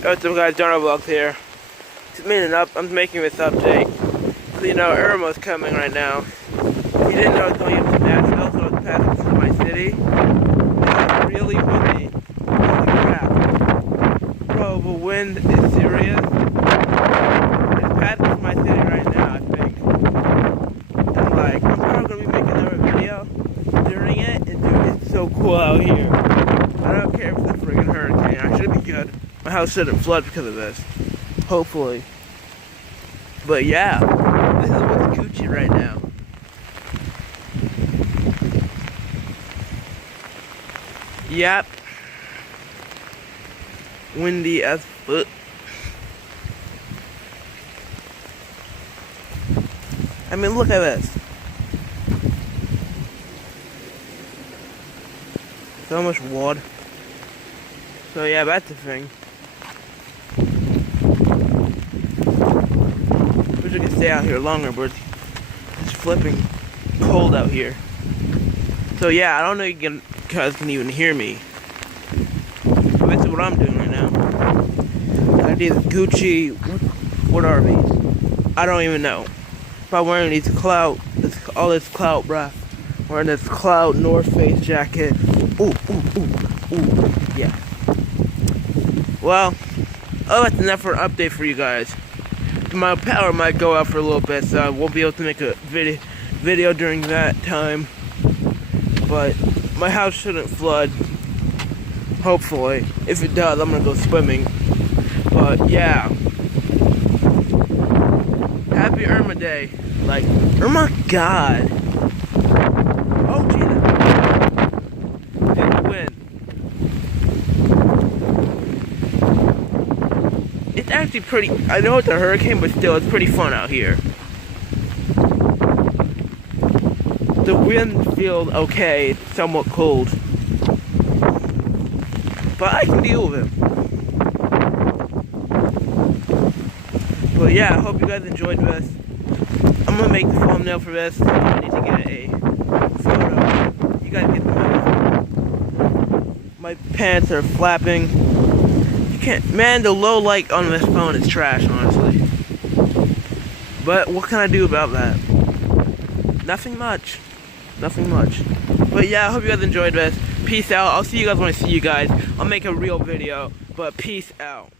What's up guys, Donald Vlogs here. I'm making this update. So you know, Irma's coming right now. You didn't know it's going into Nashville, so it's passing through my city. It's really windy. Holy crap. Bro, the wind is serious. It's passing through my city right now, I think. And I'm probably going to be making another video during it, and dude, it's so cool out here. I don't care if it's a friggin' hurricane, I should be good. My house shouldn't flood because of this. Hopefully. But yeah, this is what's Gucci right now. Yep. Windy as fuck. I mean, look at this. So much water. So yeah, that's the thing. Wish I could stay out here longer, but it's flipping cold out here. So yeah, I don't know if you guys can even hear me. But this is what I'm doing right now. I did Gucci. What are these? I don't even know. If I'm wearing these clout, all this clout, bruh. Wearing this clout North Face jacket. Ooh. Yeah. Well, that's enough for an update for you guys. My power might go out for a little bit, so I won't be able to make a video during that time. But my house shouldn't flood. Hopefully. If it does, I'm gonna go swimming. But yeah. Happy Irma Day. Oh my god. Oh Jesus. And the wind. It's actually pretty, I know it's a hurricane, but still, it's pretty fun out here. The wind feels okay, it's somewhat cold. But I can deal with it. But yeah, I hope you guys enjoyed this. I'm gonna make the thumbnail for this. I need to get a photo. You guys get the my pants are flapping. Man, the low light on this phone is trash, honestly. But what can I do about that? Nothing much. But yeah, I hope you guys enjoyed this. Peace out. I'll see you guys when I see you guys. I'll make a real video, but peace out.